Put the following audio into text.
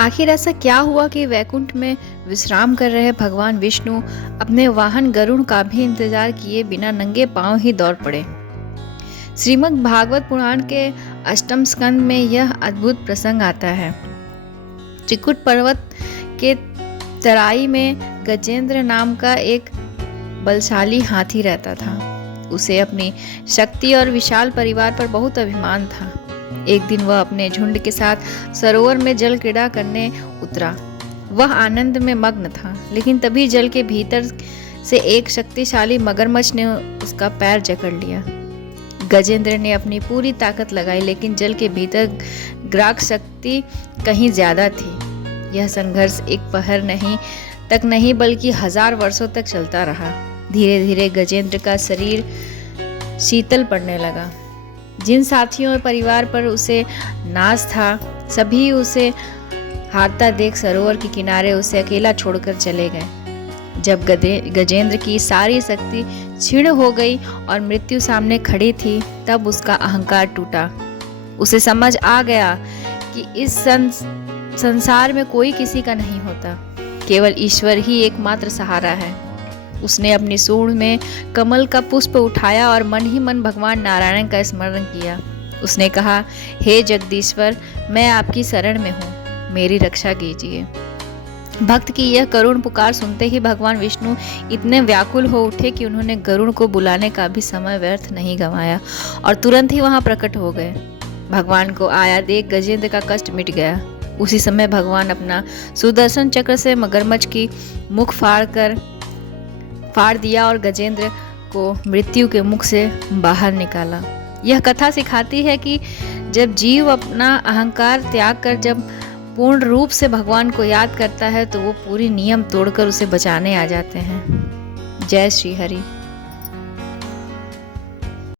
आखिर ऐसा क्या हुआ कि वैकुंठ में विश्राम कर रहे भगवान विष्णु अपने वाहन गरुड़ का भी इंतजार किए बिना नंगे पांव ही दौड़ पड़े। श्रीमद् भागवत पुराण के अष्टम स्कंद में यह अद्भुत प्रसंग आता है। चिकुट पर्वत के तराई में गजेंद्र नाम का एक बलशाली हाथी रहता था। उसे अपनी शक्ति और विशाल परिवार पर बहुत अभिमान था। एक दिन वह अपने झुंड के साथ सरोवर में जल क्रीड़ा करने उतरा। वह आनंद में मग्न था, लेकिन तभी जल के भीतर से एक शक्तिशाली मगरमच्छ ने उसका पैर जकड़ लिया। गजेंद्र ने अपनी पूरी ताकत लगाई, लेकिन जल के भीतर ग्राक शक्ति कहीं ज्यादा थी। यह संघर्ष एक पहर तक नहीं बल्कि 1000 वर्षों तक चलता रहा। धीरे धीरे गजेंद्र का शरीर शीतल पड़ने लगा। जिन साथियों और परिवार पर उसे नाज था, सभी उसे हारता देख सरोवर के किनारे उसे अकेला छोड़कर चले गए। जब गजेंद्र की सारी शक्ति क्षीण हो गई और मृत्यु सामने खड़ी थी, तब उसका अहंकार टूटा। उसे समझ आ गया कि इस संसार में कोई किसी का नहीं होता, केवल ईश्वर ही एकमात्र सहारा है। उसने अपनी सूंड में कमल का पुष्प उठाया और मन ही मन भगवान नारायण का स्मरण किया। उसने कहा, हे जगदीश्वर, मैं आपकी शरण में हूँ, मेरी रक्षा कीजिए। भक्त की यह करुण पुकार सुनते ही भगवान विष्णु इतने व्याकुल हो उठे कि उन्होंने गरुड़ को बुलाने का भी समय व्यर्थ नहीं गंवाया और तुरंत ही वहां प्रकट हो गए। भगवान को आया देख गजेंद्र का कष्ट मिट गया। उसी समय भगवान अपना सुदर्शन चक्र से मगरमच्छ की मुख फाड़ दिया और गजेंद्र को मृत्यु के मुख से बाहर निकाला। यह कथा सिखाती है कि जब जीव अपना अहंकार त्याग कर जब पूर्ण रूप से भगवान को याद करता है, तो वो पूरी नियम तोड़कर उसे बचाने आ जाते हैं। जय श्री हरि।